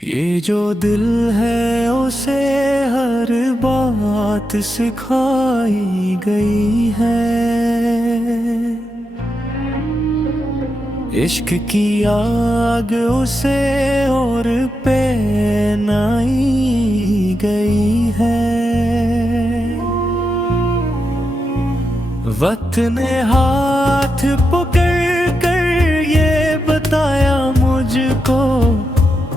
ये जो दिल है उसे हर बात सिखाई गई है। इश्क की आग उसे और पहनाई गई है। वक्त ने हाथ पकड़ कर ये बताया मुझको,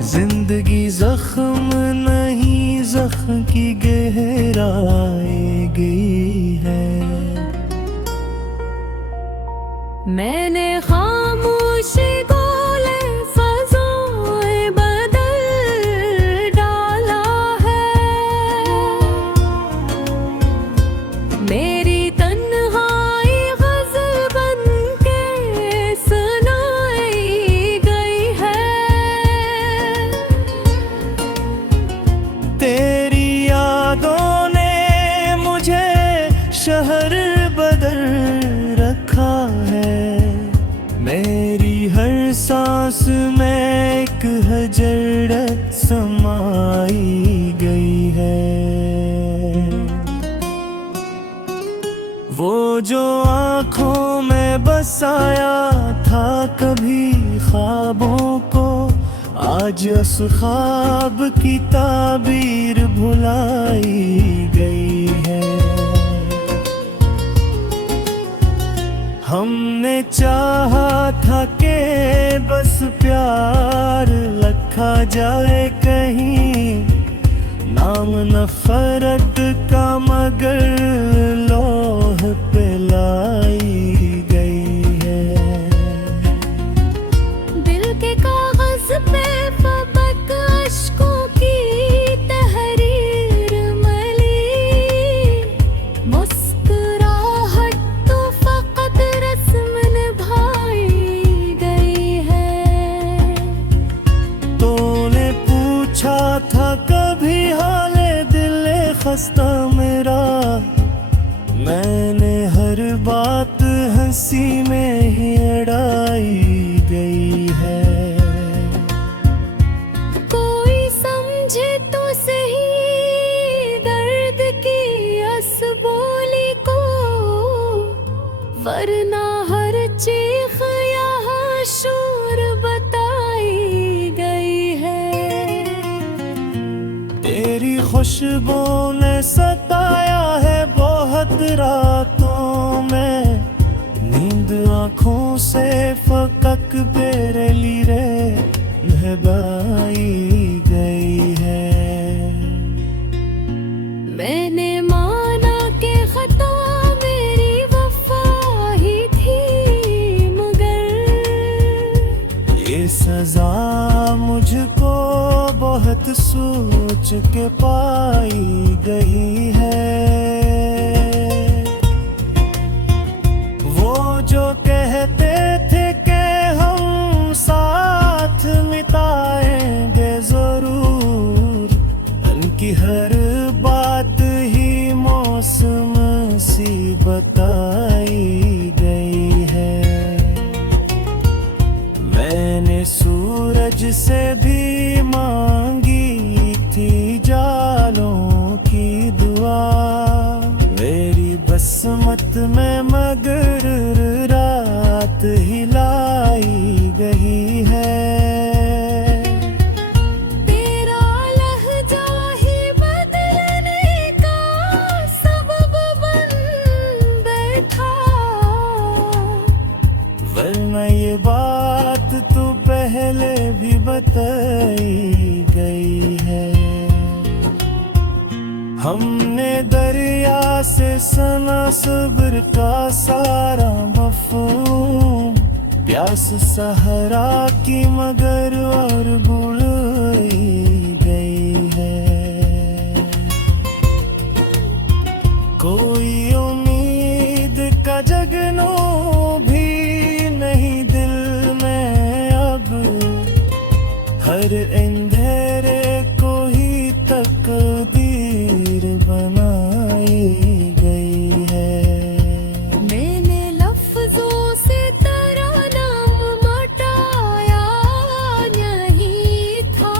जिंदगी जख्म नहीं जख्म की गहराई गई है। मैंने खामोशी गोले फज़ाएं बदल डाला है। मेरी तन्हाई गज़ल बन के सुनाई गई है। तेरी यादों ने मुझे शहर बदल रखा है। मेरी हर सांस में एक हजरत समाई गई है। वो जो आँखों में बसाया था कभी ख्वाबों को, आज उस ख्वाब की ताबीर भुलाई गई है। हमने चाहा था कि बस प्यार रखा जाए कहीं, नाम नफरत का मगर लौह पे लाई गई है। दिल के कागज पे फबक अश्कों की तहरीर मली, मुस्कुराहट तो फकत रस्म निभाई गई है। तूने पूछा था कभी हाले दिल खस्ता मेरा, मैंने हर बात हंसी में ही अड़ाई गई है। कोई समझे तो सही दर्द की असबोली को, वरना हर चीख यहाँ शोर बताई गई है। तेरी खुशबू ने सताया है बहुत रातों में, नींद आँखों से फकक बेरली रे बहबाई गई है। मैंने माना कि खता मेरी वफा ही थी, मगर ये सजा मुझको बहुत सोच के पाई गई है। वो जो कहते थे कि हम साथ मिटाएंगे जरूर, उनकी हर बात ही मौसम सी बताई गई है। मैंने सूरज से भी मांगी थी जालों की दुआ, मेरी बसमत में मगर रात हिलाई गई है। तेरा लहजा ही बदलने का सबब बन बैठा, वरना ये बात तो पहले भी बताई गई है। हमने दरिया से सना सब्र का सारा मफ़हूम, प्यास सहरा की मगर और बुड़ाई गई है। कोई उम्मीद का जगनू भी नहीं दिल में अब, हर अंधेरे को ही तकदीर बनाई गई है। मैंने लफ्जों से तेरा नाम मिटाया नहीं था,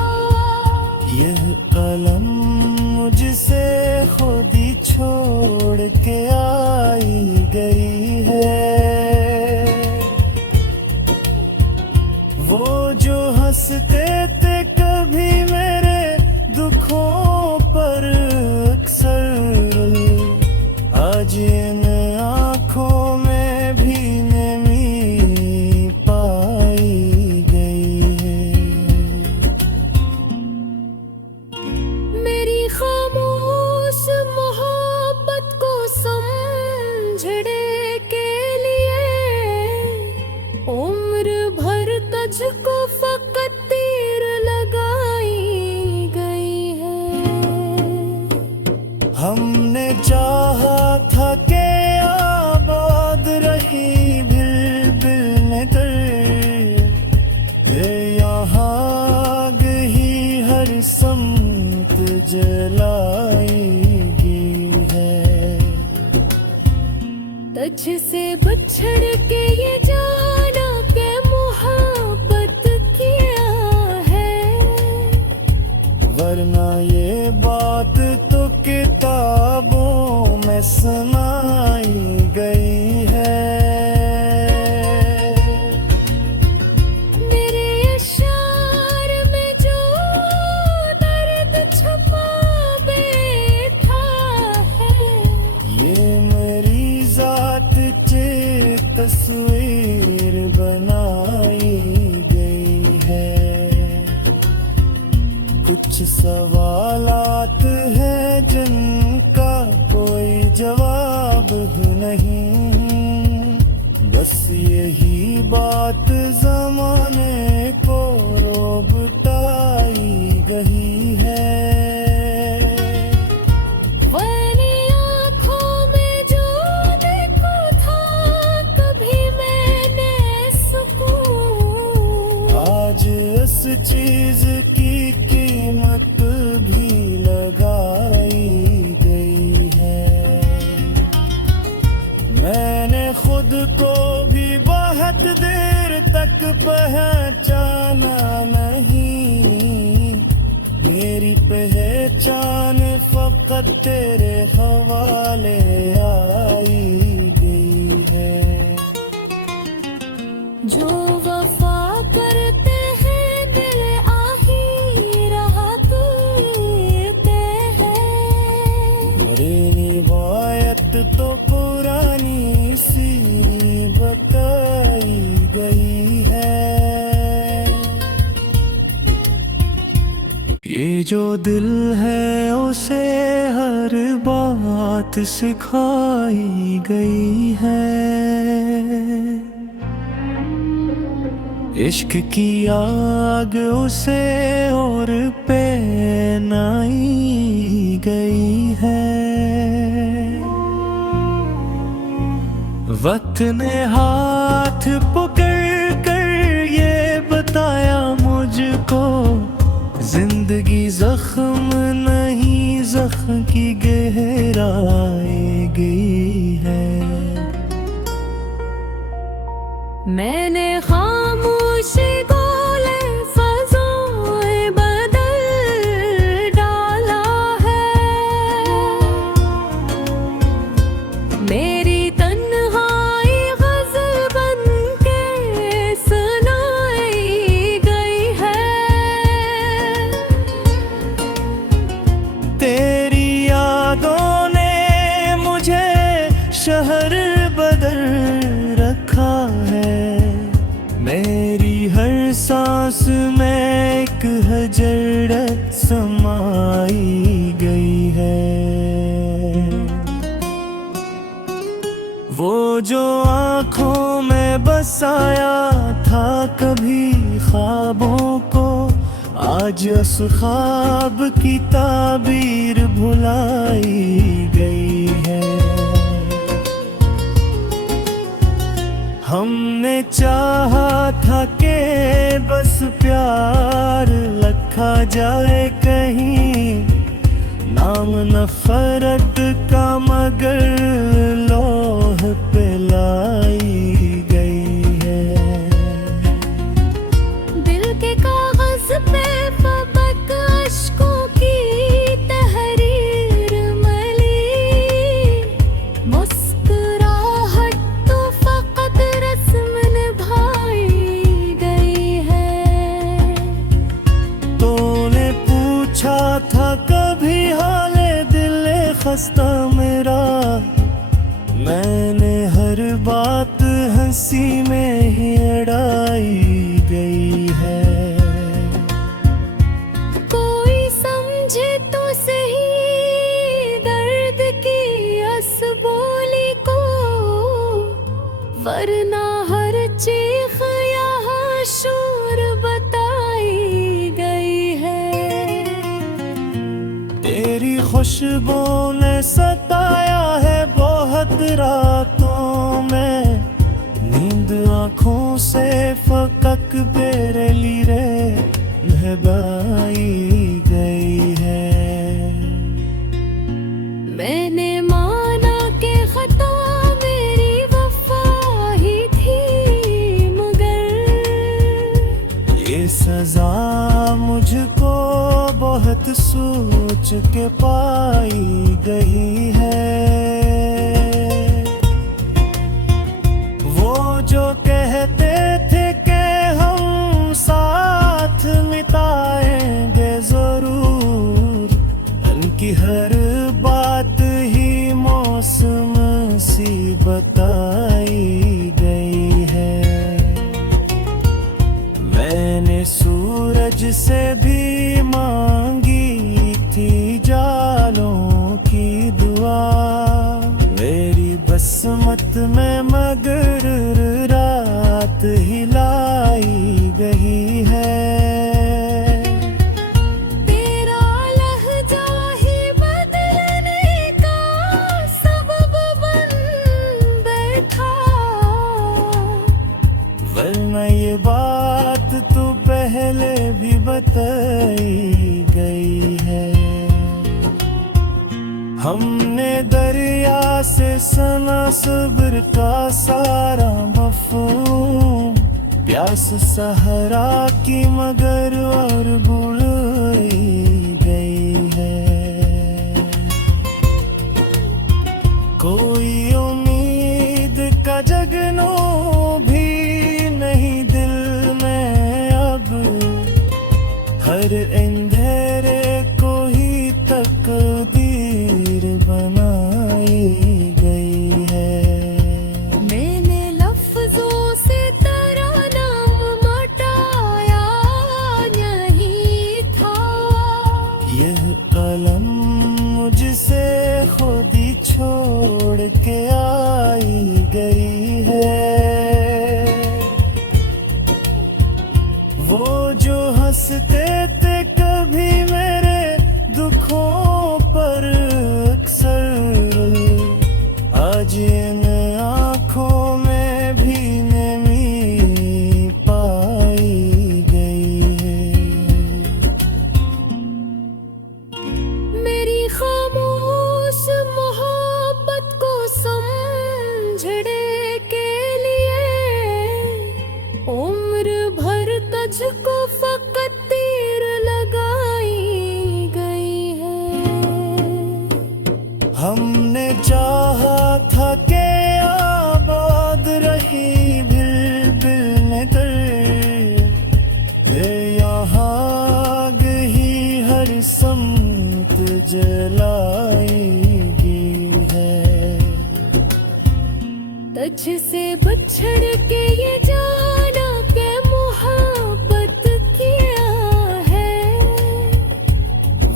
जलाएगी है। तुझसे बिछड़ के ये जाना के मोहब्बत किया है, वरना ये बात तो किताबों में सुनाई गई है। मेरे इशार में जो दर्द छुपा बैठा है, ये मेरी जात चे तस्वीर बनाई गई है। कुछ सवालात हैं जिनका कोई जवाब नहीं, बस यही बात जमाने को रोबटाई गई है। वाली आँखों में जो देखो था कभी मैंने सुकून, आज इस चीज की कीमत भी लगाई गई है। मैंने खुद को भी बहुत देर तक पहचाना नहीं, मेरी पहचान फकत तेरे हवाले आई गई है। जो वफा करते हैं दिल आही रहा करते हैं। मेरी रिवायत तो पुरानी सी बताई गई है। ये जो दिल है उसे हर बात सिखाई गई है। इश्क की आग उसे और पहनाई गई है। वक्त ने हाथ पकड़ कर ये बताया मुझको, जिंदगी जख्म नहीं जख्म की गहराई गई है। मैंने खामोशी गोले फज़ोए बदल डाला है, मेरी तन्हाई गज़ल बन के सुनाई गई है। तेरी यादों ने मुझे शहर बदल रखा है। मेरी हर सांस में एक हजरत समाई गई है। वो जो आँखों में बसाया था कभी ख्वाबों को, आज उस ख्वाब की ताबीर भुलाई गई है। हमने चाहा था कि बस प्यार रखा जाए कहीं, नाम नफरत का मगर लौह पे लाई गई है। दिल के कागज पे फबक अश्कों की तहरीर मली, मुस्कुराहट तो फकत रस्म निभाई गई है। तूने पूछा था कभी हाले दिल खस्ता मेरा, मैंने हर बात हंसी में ही अड़ाई गई है। कोई समझे तो सही दर्द की असबोली को, वरना हर चीख यहाँ शोर बताई गई है। तेरी खुशबू ने सताया है बहुत रातों में, नींद आँखों से फकक बेरली रे बहबाई गई है। चाहत सोच के पाई गई है। वो जो कहते थे कि हम साथ मिटाएंगे जरूर, उनकी हर बात ही मौसम सी बताई गई है। मैंने सूरज से भी मांगी थी जालों की दुआ, मेरी बसमत में मगर रात हिलाई गई है। तेरा लहजा ही बदलने का सबब बन बैठा, वरना ये बात तो पहले भी बताई गई है। हमने दरिया से सना सब्र का सारा मफ़हूम, प्यास सहरा की मगर और बुलाई गई है। कोई उम्मीद का जगनो भी नहीं दिल में अब, हर अंधेरे को ही तकदीर बनाई गई है। मैंने लफ्जों से तेरा नाम मिटाया नहीं था, यह कलम मुझसे खुद ही छोड़ के आई गई है। वो जो हंसते थे कभी मेरे दुखों पर अक्सर, आज इन आँखों में भी नमी पाई गई है। मेरी खामोश मोहब्बत को समझने के लिए उम्र भर तुझको फकत तीर लगाई गई है। हमने चाहा था कि आबाद रही बिल नगर, ये यहाँ गई हर समत जलाई गई है। तुझसे बछड़ के ये जाना के मोहब्बत किया है,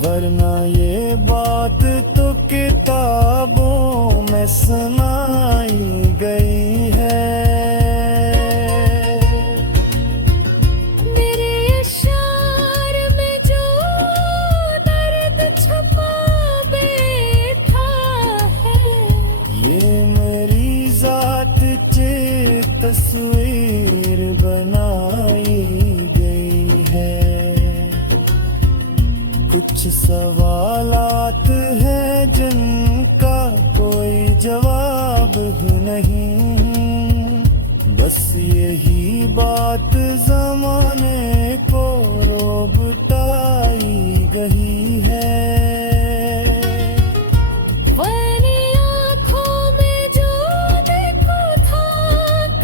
वरना ये बात तो किताबों में सुनाई गई है। मेरे इशार में जो दर्द छुपा बैठा है, ये मेरी जात चे तस्वीर बनाई गई है। कुछ सवालात हैं जिनका कोई जवाब ही नहीं, बस यही बात जमाने को रोबटाई गई है। वही आँखों में जो देखा था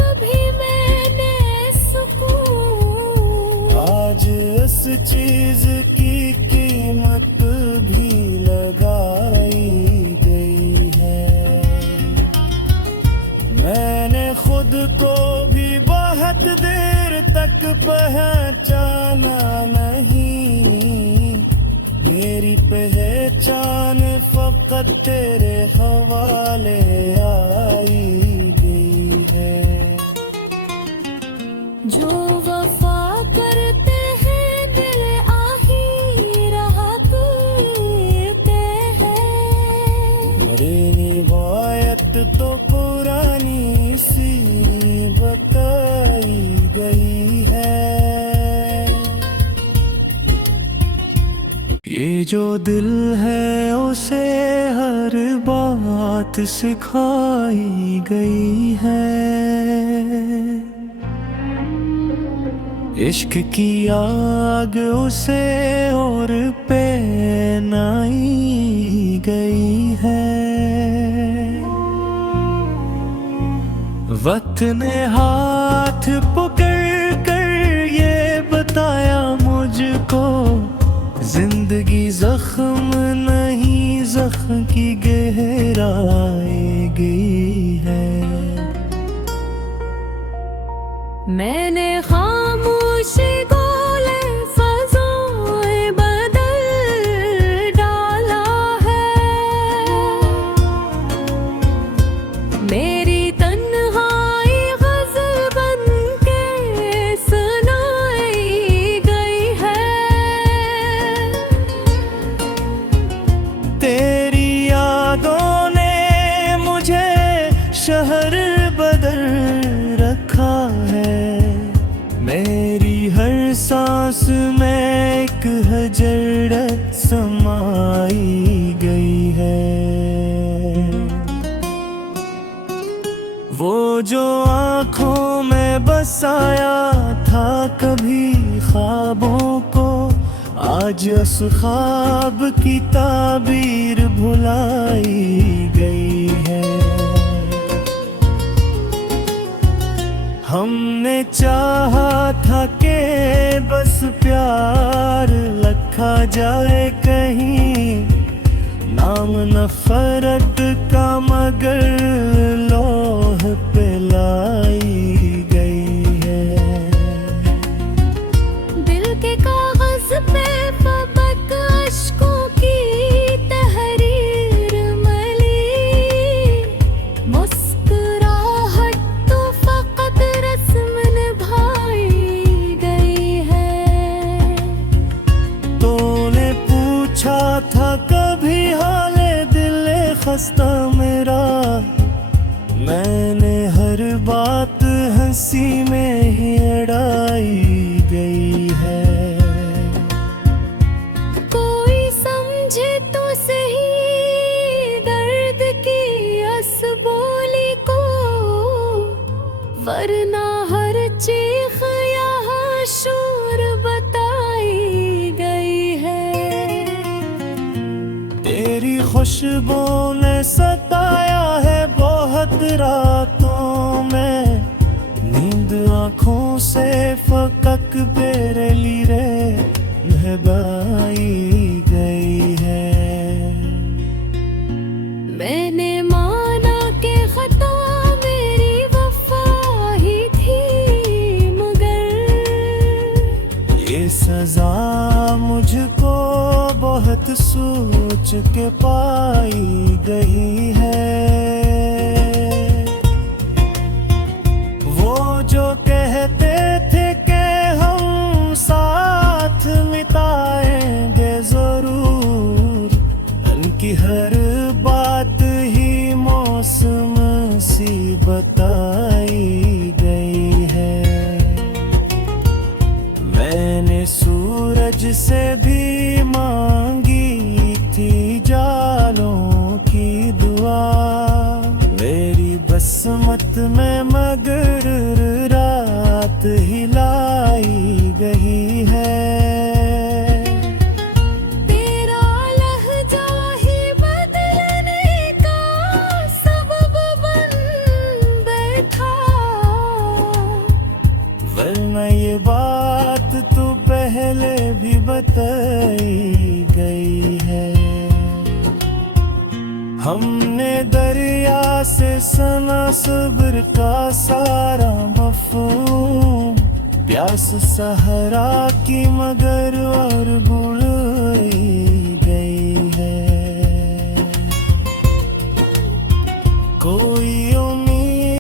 कभी मैंने सुकून, आज इस चीज की कीमत भी लगाई गई है। मैंने खुद को भी बहुत देर तक पहचाना नहीं, मेरी पहचान फकत तेरे हवाले आई गई है। जो वफा करते हैं दिल आही रहा करते हैं। मेरी रिवायत तो पुरानी सी बताई गई है। ये जो दिल है उसे हर बात सिखाई गई है। इश्क की आग उसे और पे पहनाई गई है। वक्त ने हाथ पकड़ कर ये बताया मुझको, जिंदगी जख्म नहीं जख्म की गहराई गई है। मैंने खामोशी गोले फज़ाएं बदल डाला है। मेरी तन्हाई गज़ल बन के सुनाई गई है। तेरी यादों ने मुझे शहर बदल रखा है। मेरी हर सांस में एक हजरत समाई गई है। वो जो आँखों में बसाया था कभी ख्वाबों को, आज उस ख्वाब की ताबीर भुलाई गई है। हमने चाहा था कि बस प्यार रखा जाए कहीं, नाम नफरत का मगर लौह पे लाई गई है। दिल के कागज पे फबक अश्कों की तहरीर मली, मुस्कुराहट तो फकत रस्म निभाई गई है। तूने पूछा था कभी हाले दिल खस्ता मेरा, मैंने हर बात हंसी में ही अड़ाई गई है। कोई समझे तो सही दर्द की असबोली को, वरना हर चीख यहाँ शोर बताई गई है। तेरी खुशबू ने सताया है बहुत रातों में, नींद आँखों से फकक बेरली रे बहबाई गई है। मैंने माना कि खता मेरी वफा ही थी, मगर ये सजा मुझको बहुत सोच के पाई गई है। वो जो कहते थे कि हम साथ मिटाएंगे जरूर, उनकी हर बात ही मौसम सी बताई गई है। मैंने सूरज से भी मांगी थी जालों की दुआ, मेरी बसमत में मगर रात हिलाई गई है। तेरा लहजा ही बदलने का सबब बन बैठा, वरना ये बात तो पहले भी बताई गई है। हमने दरिया से सना सब्र का सारा मफ़हूम, प्यास सहरा की मगर और